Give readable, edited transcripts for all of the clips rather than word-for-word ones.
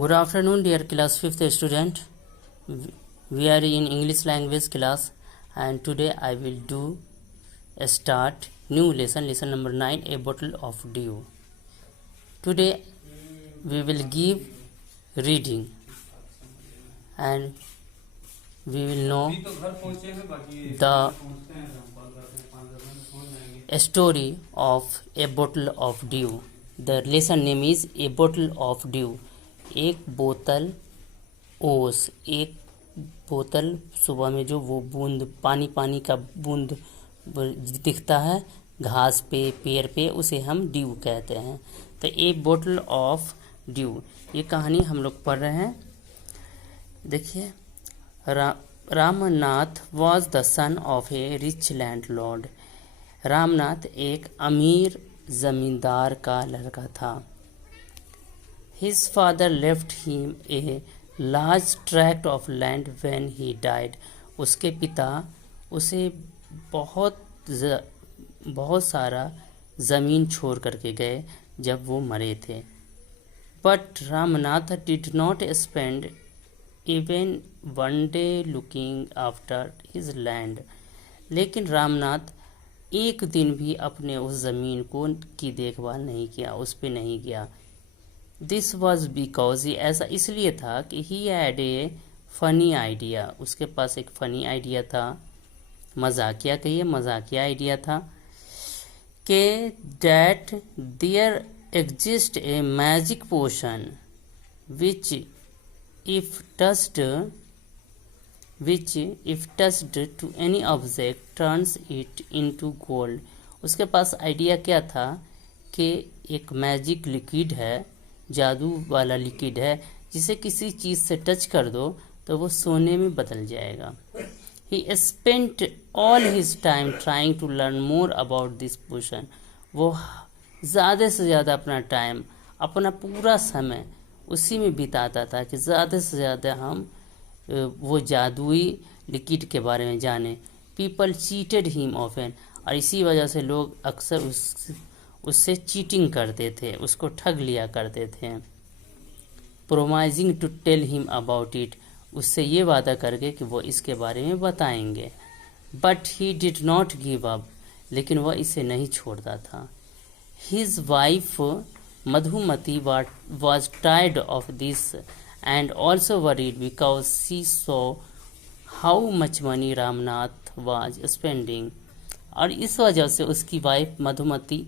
Good afternoon, dear class 5th student. We are in English language class, and today I will do start new lesson number 9, a bottle of dew. Today we will give reading and we will know the story of a bottle of dew. The lesson name is a bottle of dew. एक बोतल ओस, एक बोतल सुबह में जो वो बूंद पानी का बूंद दिखता है घास पे पेड़ पे, उसे हम ड्यू कहते हैं। तो ए बोतल ऑफ ड्यू, ये कहानी हम लोग पढ़ रहे हैं। देखिए, Ramnath was the son of A rich landlord. Ramnath एक अमीर जमींदार का लड़का था। His father left him a large tract of land when he died. उसके पिता उसे बहुत सारा ज़मीन छोड़ करके गए जब वो मरे थे। But Ramnath did not spend even one day looking after his land. लेकिन रामनाथ एक दिन भी अपने उस ज़मीन की देखभाल नहीं किया, उस पे नहीं गया। दिस वॉज बिकॉज, ऐसा इसलिए था कि he had a funny idea, उसके पास एक फनी आइडिया था, मजाकिया कहिए, मजाकिया आइडिया था कि that there exist a magic potion which if touched to any object turns it into gold. उसके पास आइडिया क्या था कि एक मैजिक लिक्विड है, जादू वाला लिक्विड है, जिसे किसी चीज़ से टच कर दो तो वो सोने में बदल जाएगा। He spent all his time trying to learn more about this potion. वो ज़्यादा से ज़्यादा अपना टाइम, अपना पूरा समय उसी में बिताता था कि ज़्यादा से ज़्यादा हम वो जादुई लिक्विड के बारे में जाने। पीपल चीटेड हिम ऑफन, और इसी वजह से लोग अक्सर उससे चीटिंग करते थे, उसको ठग लिया करते थे। Promising to tell him about it, उससे ये वादा करके कि वो इसके बारे में बताएंगे। But he did not give up, लेकिन वह इसे नहीं छोड़ता था। His wife Madhumati was tired of this and also worried because she saw how much money Ramnath was spending. और इस वजह से उसकी वाइफ मधुमती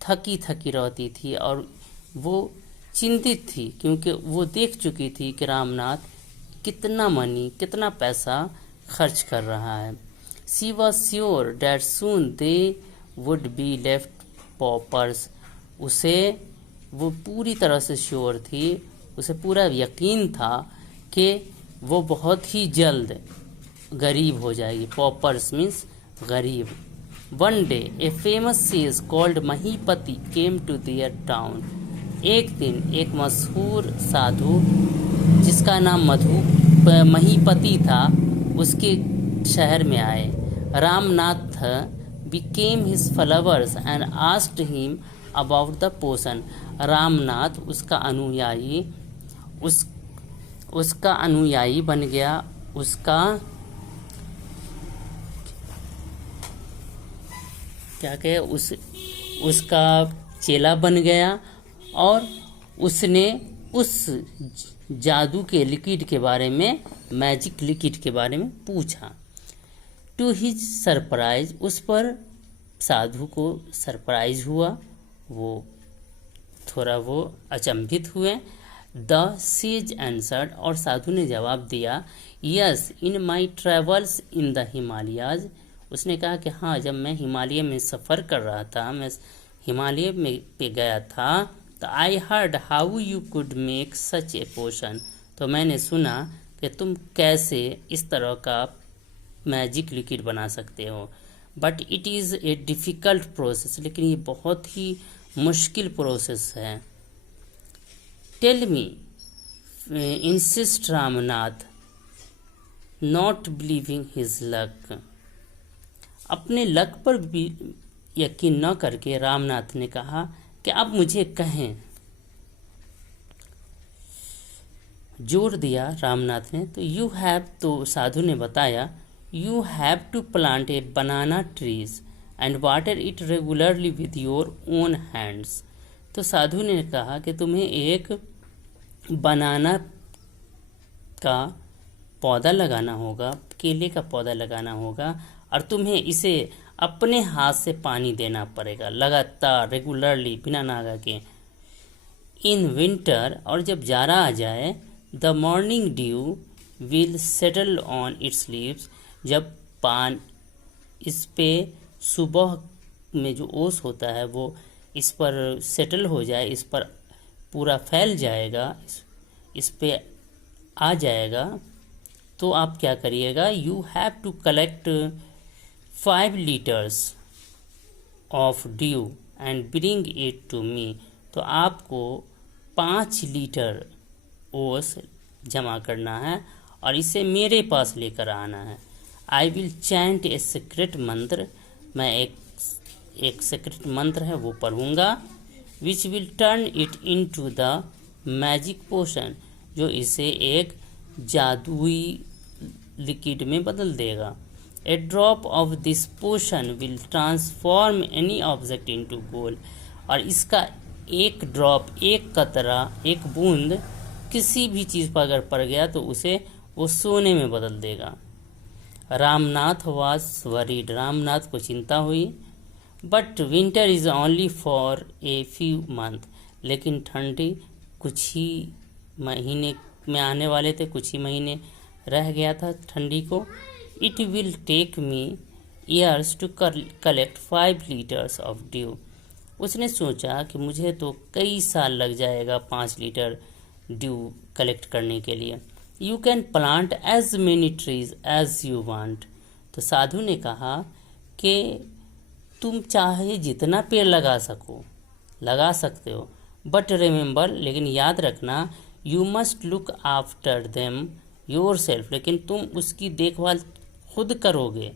थकी रहती थी और वो चिंतित थी, क्योंकि वो देख चुकी थी कि रामनाथ कितना पैसा खर्च कर रहा है। She was sure that soon they would be left poppers. उसे वो पूरी तरह से श्योर थी, उसे पूरा यकीन था कि वो बहुत ही जल्द गरीब हो जाएगी। पॉपर्स मीन्स गरीब। One day a famous sage called Mahipati came to their town. एक दिन एक मशहूर साधु जिसका नाम महीपति था, उसके शहर में आए। Ramnath became his followers and asked him about the potion. Ramnath उसका अनुयायी बन गया, उसका चेला बन गया, और उसने उस जादू के लिक्विड के बारे में, मैजिक लिक्विड के बारे में पूछा। टू हिज सरप्राइज, उस पर साधु को सरप्राइज हुआ, वो अचंभित हुए। द सेज आंसर्ड, और साधु ने जवाब दिया, yes in my travels in the Himalayas. उसने कहा कि हाँ, जब मैं हिमालय में सफ़र कर रहा था, मैं हिमालय में पे गया था, तो I heard how you could make such a potion. तो मैंने सुना कि तुम कैसे इस तरह का मैजिक लिक्विड बना सकते हो। But it is a difficult process, लेकिन ये बहुत ही मुश्किल प्रोसेस है। Tell me, insist Ramnath, not believing his luck. अपने लक पर भी यकीन न करके रामनाथ ने कहा कि आप मुझे कहें जोर दिया रामनाथ ने। तो यू हैव, तो साधु ने बताया, you have to plant a banana trees and water it regularly with your own hands. तो साधु ने कहा कि तुम्हें एक बनाना का पौधा लगाना होगा, केले का पौधा लगाना होगा, और तुम्हें इसे अपने हाथ से पानी देना पड़ेगा लगातार, रेगुलरली, बिना नागा के। इन विंटर, और जब जाड़ा आ जाए, the morning due will settle on it's leaves, जब इस पे सुबह में जो ओस होता है वो इस पर सेटल हो जाए, इस पर पूरा फैल जाएगा, इस पे आ जाएगा, तो आप क्या करिएगा, you have to collect 5 litres of dew and bring it to me. तो आपको 5 लीटर ओस जमा करना है और इसे मेरे पास लेकर आना है। I will chant a secret mantra, मैं एक सीक्रेट मंत्र है वो पढ़ूंगा, which will turn it into the magic potion, जो इसे एक जादुई लिक्विड में बदल देगा। A drop of this potion will transform any object into gold, और इसका एक ड्रॉप, एक कतरा, एक बूंद किसी भी चीज़ पर अगर पड़ गया तो उसे वो सोने में बदल देगा। रामनाथ वाज वरीड, रामनाथ को चिंता हुई। But winter is only for a few month, लेकिन ठंडी कुछ ही महीने में आने वाले थे, कुछ ही महीने रह गया था ठंडी को। It will take me years to collect 5 litres of dew. उसने सोचा कि मुझे तो कई साल लग जाएगा 5 लीटर ड्यू कलेक्ट करने के लिए। You can plant as many trees as you want. तो साधु ने कहा कि तुम चाहे जितना पेड़ लगा सको लगा सकते हो, बट रिमेंबर, लेकिन याद रखना, you must look after them yourself, लेकिन तुम उसकी देखभाल खुद करोगे।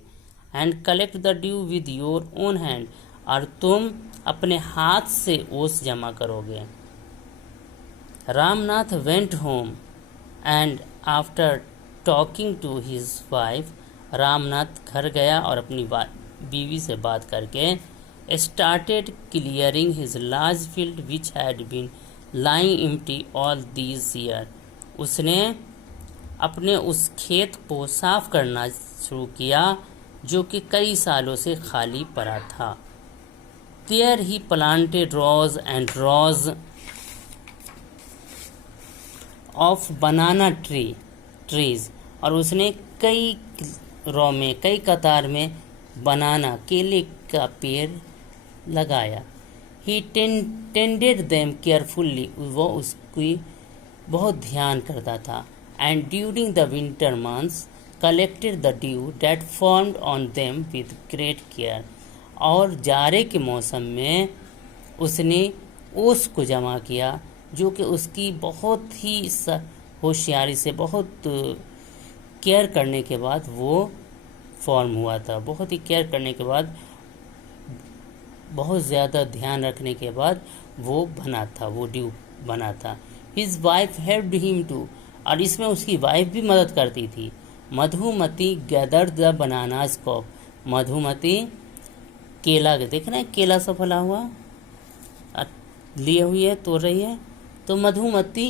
And collect the dew with your own hand, और तुम अपने हाथ से ओस जमा करोगे। Ramnath went home and after talking to his wife, Ramnath घर गया और अपनी बीवी से बात करके started clearing his large field which had been lying empty all these year. उसने अपने उस खेत को साफ करना शुरू किया जो कि कई सालों से खाली पड़ा था। There he planted rows and rows of banana trees, और उसने कई रो में, कई कतार में बनाना, केले का पेड़ लगाया। ही टेंडेड देम केयरफुल्ली, वो उसकी बहुत ध्यान करता था। And during the winter months collected the dew that formed on them with great care, और जाड़े के मौसम में उसने ओस को जमा किया जो कि उसकी बहुत ही होशियारी से, बहुत केयर करने के बाद वो फॉर्म हुआ था। बहुत ही केयर करने के बाद, बहुत ज़्यादा ध्यान रखने के बाद वो बना था, वो ड्यू बना था। His wife helped him too, और इसमें उसकी वाइफ भी मदद करती थी। Madhumati gathered the bananas crop, Madhumati केला, देख रहे हैं केला सा फला हुआ लिए हुई है, तोड़ रही है। तो मधुमती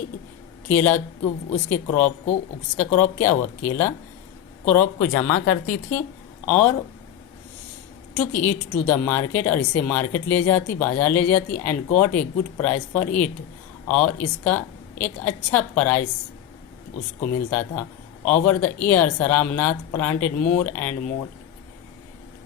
केला उसके क्रॉप को, उसका क्रॉप क्या हुआ, केला क्रॉप को जमा करती थी और took it to the market, और इसे मार्केट ले जाती, बाजार ले जाती। And got a good price for it, और इसका एक अच्छा प्राइस उसको मिलता था। Over the years Ramnath planted more and more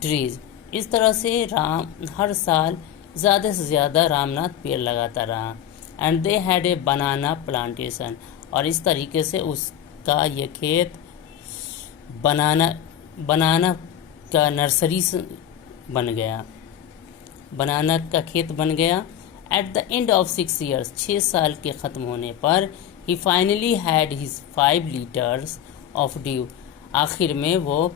trees. इस तरह से हर साल ज़्यादा से ज़्यादा रामनाथ पेड़ लगाता रहा। And they had a banana plantation, और इस तरीके से उसका ये खेत बनाना का नर्सरी बन गया, बनाना का खेत बन गया। At the end of 6 years, 6 साल के ख़त्म होने पर, he finally had his 5 litres of dew. आखिर में वो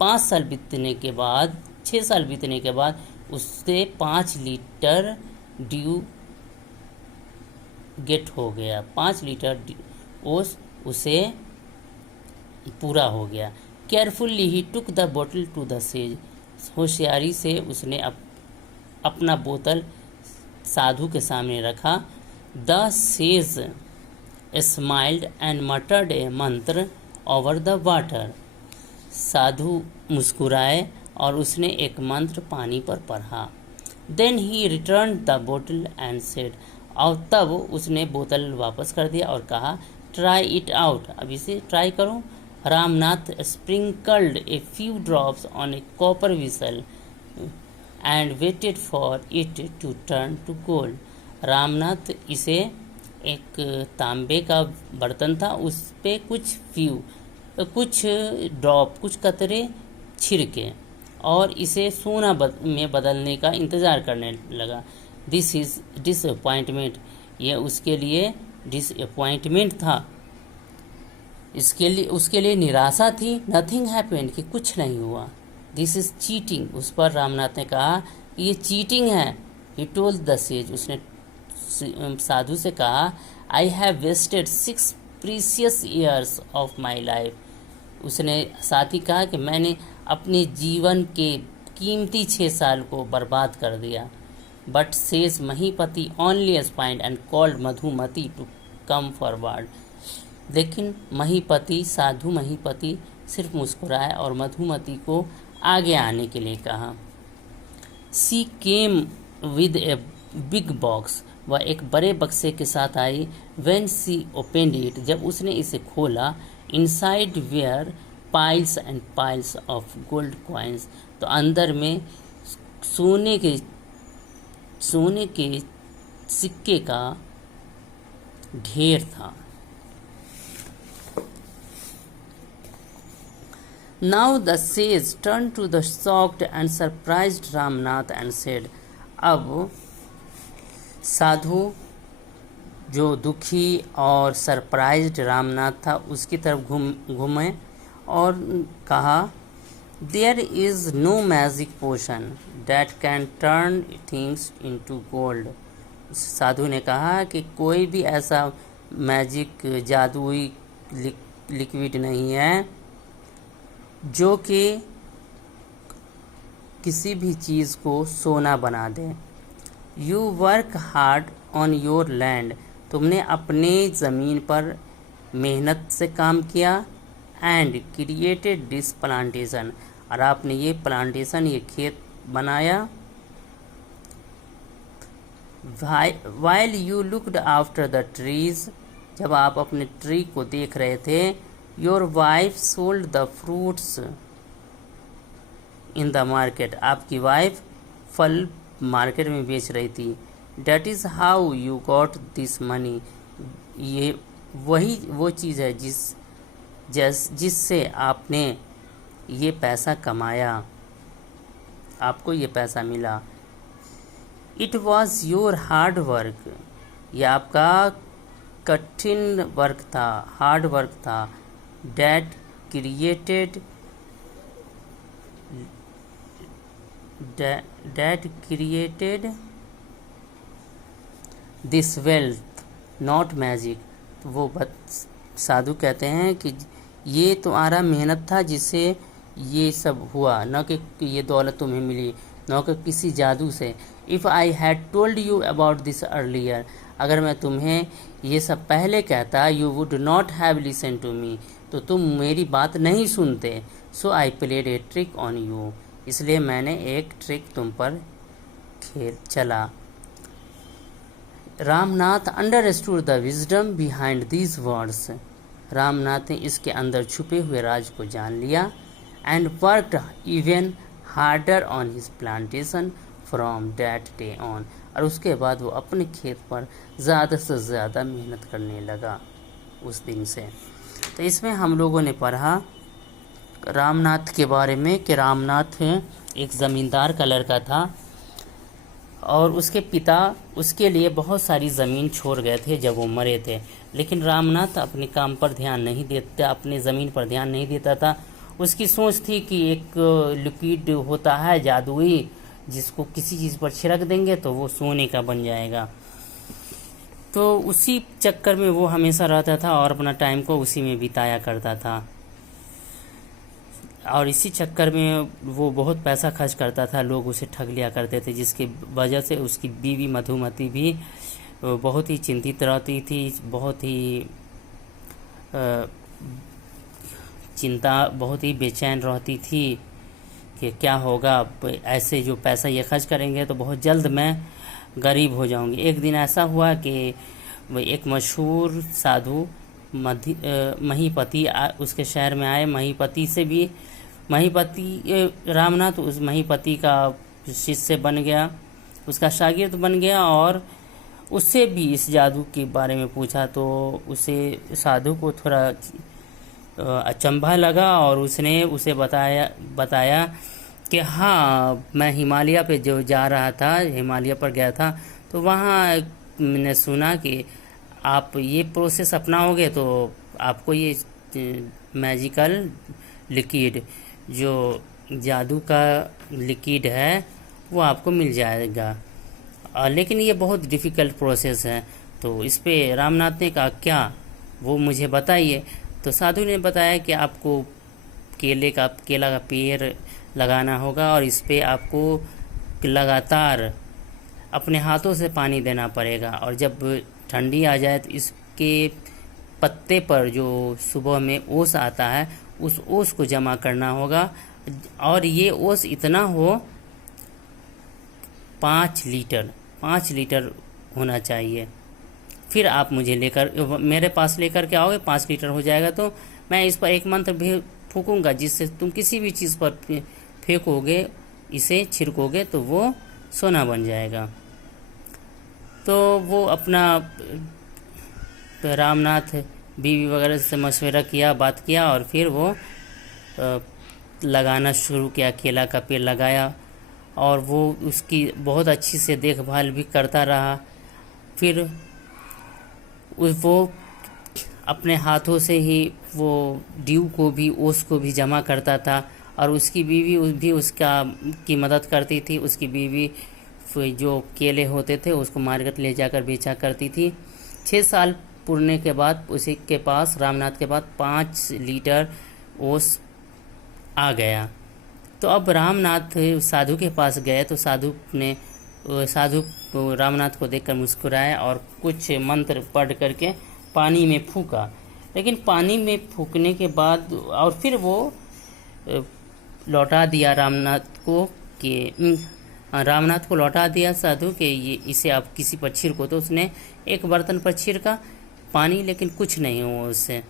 5 साल बीतने के बाद, 6 साल बीतने के बाद उससे 5 लीटर ड्यू गेट हो गया, 5 लीटर उसे पूरा हो गया। Carefully he took the bottle to the sage, होशियारी से उसने अपना बोतल साधु के सामने रखा। The sage smiled and muttered a mantra over the water, साधु मुस्कुराए और उसने एक मंत्र पानी पर पढ़ा। देन ही रिटर्न द बोतल एंड सेड, और तब उसने बोतल वापस कर दिया और कहा, ट्राई इट आउट, अब इसे ट्राई करो। Ramnath sprinkled a few drops on a copper vessel and waited for it to turn to gold. Ramnath इसे एक तांबे का बर्तन था, उस पे कुछ ड्रॉप, कुछ कतरे छिड़के और इसे सोना में बदलने का इंतज़ार करने लगा। दिस इज डिसअपॉइंटमेंट, यह उसके लिए डिसअपॉइंटमेंट था, उसके लिए निराशा थी। नथिंग हैपेंड, कि कुछ नहीं हुआ। दिस इज चीटिंग, उस पर रामनाथ ने कहा कि ये चीटिंग है। ही टोल्ड द सेज, उसने साधु से कहा, I have wasted 6 precious years of my life. उसने साथ ही कहा कि मैंने अपने जीवन के कीमती 6 साल को बर्बाद कर दिया। But sage Mahipati only espied and called Madhumati to come forward, लेकिन महीपति, साधु महीपति सिर्फ मुस्कुराए और मधुमती को आगे आने के लिए कहा। She came with a big box, वह एक बड़े बक्से के साथ आई। व्हेन सी ओपेंड इट, जब उसने इसे खोला, inside were piles and piles of gold coins, तो अंदर में सोने के सिक्के का ढेर था। Now the sage turned to the shocked and surprised Ramnath and said, अब साधु जो दुखी और सरप्राइज्ड रामनाथ था उसकी तरफ घूमे और कहा, There is no magic potion that can turn things into gold. साधु ने कहा कि कोई भी ऐसा मैजिक जादुई लिक्विड नहीं है जो कि किसी भी चीज़ को सोना बना दे। You work hard on your land, तुमने अपने ज़मीन पर मेहनत से काम किया। एंड क्रिएटेड दिस प्लांटेशन, और आपने ये प्लांटेशन, ये खेत बनाया। While you looked after the trees, जब आप अपने ट्री को देख रहे थे। Your wife sold the fruits in the market, आपकी वाइफ फल मार्केट में बेच रही थी। That is how you got this money, ये वो चीज़ है जिससे आपने ये पैसा कमाया, आपको ये पैसा मिला। It was your hard work, ये आपका कठिन वर्क था, हार्ड वर्क था। That created this wealth not magic, तो वो साधु कहते हैं कि ये तुम्हारा मेहनत था जिससे ये सब हुआ, न कि ये दौलत तुम्हें मिली, न कि किसी जादू से। If I had told you about this earlier, अगर मैं तुम्हें ये सब पहले कहता, you would not have listen to me, तो तुम मेरी बात नहीं सुनते। So I played a trick on you, इसलिए मैंने एक ट्रिक तुम पर चला। Ramnath understood the wisdom behind these words, Ramnath ने इसके अंदर छुपे हुए राज को जान लिया। And worked even harder on his plantation from that day on, और उसके बाद वो अपने खेत पर ज़्यादा से ज़्यादा मेहनत करने लगा उस दिन से। तो इसमें हम लोगों ने पढ़ा रामनाथ के बारे में कि रामनाथ एक ज़मींदार का लड़का था और उसके पिता उसके लिए बहुत सारी ज़मीन छोड़ गए थे जब वो मरे थे, लेकिन रामनाथ अपने काम पर ध्यान नहीं देता, अपने ज़मीन पर ध्यान नहीं देता था। उसकी सोच थी कि एक लिक्विड होता है जादुई, जिसको किसी चीज़ पर छिड़क देंगे तो वो सोने का बन जाएगा। तो उसी चक्कर में वो हमेशा रहता था और अपना टाइम को उसी में बिताया करता था, और इसी चक्कर में वो बहुत पैसा खर्च करता था। लोग उसे ठग लिया करते थे, जिसकी वजह से उसकी बीवी मधुमती भी बहुत ही चिंतित रहती थी, बहुत ही बहुत ही बेचैन रहती थी कि क्या होगा, ऐसे जो पैसा ये खर्च करेंगे तो बहुत जल्द मैं गरीब हो जाऊंगी। एक दिन ऐसा हुआ कि एक मशहूर साधु महीपति उसके शहर में आए। महीपति रामनाथ उस महीपति का शिष्य बन गया, उसका शागिर्द बन गया, और उससे भी इस जादू के बारे में पूछा। तो उसे साधु को थोड़ा अचंभा लगा और उसने उसे बताया कि हाँ, मैं हिमालय पे जो जा रहा था, हिमालय पर गया था, तो वहाँ मैंने सुना कि आप ये प्रोसेस अपनाओगे तो आपको ये मैजिकल लिक्विड, जो जादू का लिक्विड है, वो आपको मिल जाएगा। लेकिन ये बहुत डिफ़िकल्ट प्रोसेस है। तो इस पे रामनाथ ने कहा क्या, वो मुझे बताइए। तो साधु ने बताया कि आपको केला का पेड़ लगाना होगा और इस पे आपको लगातार अपने हाथों से पानी देना पड़ेगा, और जब ठंडी आ जाए तो इसके पत्ते पर जो सुबह में ओस आता है, उस ओस को जमा करना होगा, और ये ओस इतना हो 5 लीटर होना चाहिए। फिर आप मुझे मेरे पास लेकर के आओगे, 5 लीटर हो जाएगा तो मैं इस पर एक मंत्र भी फूकूंगा, जिससे तुम किसी भी चीज़ पर फेंकोगे, इसे छिड़कोगे तो वो सोना बन जाएगा। तो वो अपना रामनाथ बीवी वगैरह से मशवरा किया, बात किया, और फिर वो लगाना शुरू किया, केला का पेड़ लगाया, और वो उसकी बहुत अच्छी से देखभाल भी करता रहा। फिर वो अपने हाथों से ही वो ड्यू को भी, ओस को भी जमा करता था, और उसकी बीवी भी की मदद करती थी। उसकी बीवी जो केले होते थे उसको मार्केट ले जाकर बेचा करती थी। 6 साल पूरने के बाद उसी के पास, रामनाथ के पास 5 लीटर ओस आ गया। तो अब रामनाथ साधु के पास गए तो साधु रामनाथ को देखकर मुस्कुराया और कुछ मंत्र पढ़ करके पानी में फूका। लेकिन पानी में फूकने के बाद और फिर वो लौटा दिया रामनाथ को लौटा दिया साधु के, ये इसे आप किसी पर छिड़को। तो उसने एक बर्तन पर छिड़का पानी, लेकिन कुछ नहीं हुआ उससे।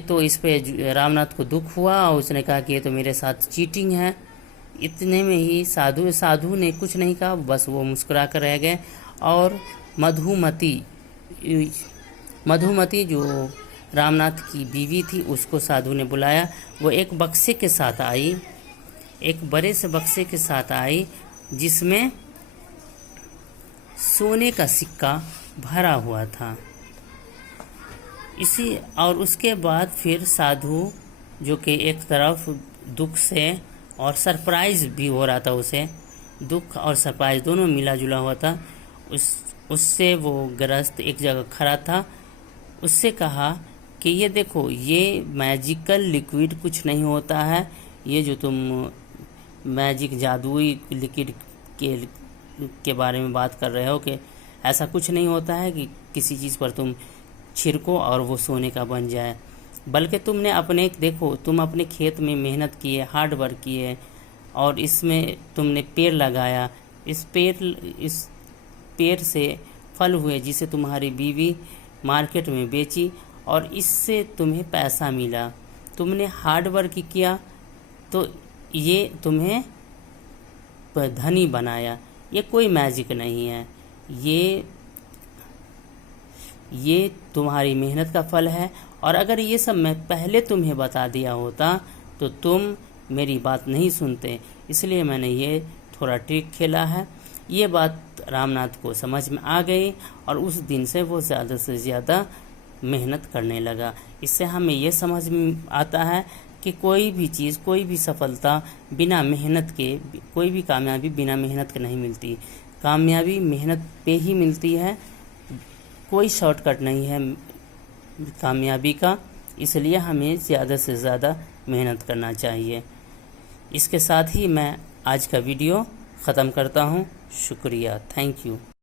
तो इस पे रामनाथ को दुख हुआ और उसने कहा कि ये तो मेरे साथ चीटिंग है। इतने में ही साधु ने कुछ नहीं कहा, बस वो मुस्कुरा कर रह गए। और मधुमती जो रामनाथ की बीवी थी, उसको साधु ने बुलाया। वो एक बक्से के साथ आई, एक बड़े से बक्से के साथ आई, जिसमें सोने का सिक्का भरा हुआ था। और उसके बाद फिर साधु, जो कि एक तरफ दुख से और सरप्राइज भी हो रहा था, उसे दुख और सरप्राइज दोनों मिला जुला हुआ था, उससे वो ग्रस्त एक जगह खड़ा था। उससे कहा कि ये देखो, ये मैजिकल लिक्विड कुछ नहीं होता है, ये जो तुम मैजिक जादुई लिक्विड के बारे में बात कर रहे हो, कि ऐसा कुछ नहीं होता है कि किसी चीज़ पर तुम छिड़को और वो सोने का बन जाए। बल्कि तुम अपने खेत में मेहनत किए, हार्ड वर्क किए, और इसमें तुमने पेड़ लगाया, इस पेड़ से फल हुए, जिसे तुम्हारी बीवी मार्केट में बेची और इससे तुम्हें पैसा मिला। तुमने हार्ड वर्क किया तो ये तुम्हें धनी बनाया। ये कोई मैजिक नहीं है, ये तुम्हारी मेहनत का फल है। और अगर ये सब मैं पहले तुम्हें बता दिया होता तो तुम मेरी बात नहीं सुनते, इसलिए मैंने ये थोड़ा ट्रिक खेला है। ये बात रामनाथ को समझ में आ गई और उस दिन से वो ज़्यादा से ज़्यादा मेहनत करने लगा। इससे हमें ये समझ में आता है कि कोई भी चीज़, कोई भी सफलता बिना मेहनत के, कोई भी कामयाबी बिना मेहनत के नहीं मिलती। कामयाबी मेहनत पे ही मिलती है, कोई शॉर्टकट नहीं है कामयाबी का। इसलिए हमें ज़्यादा से ज़्यादा मेहनत करना चाहिए। इसके साथ ही मैं आज का वीडियो ख़त्म करता हूँ। शुक्रिया, थैंक यू।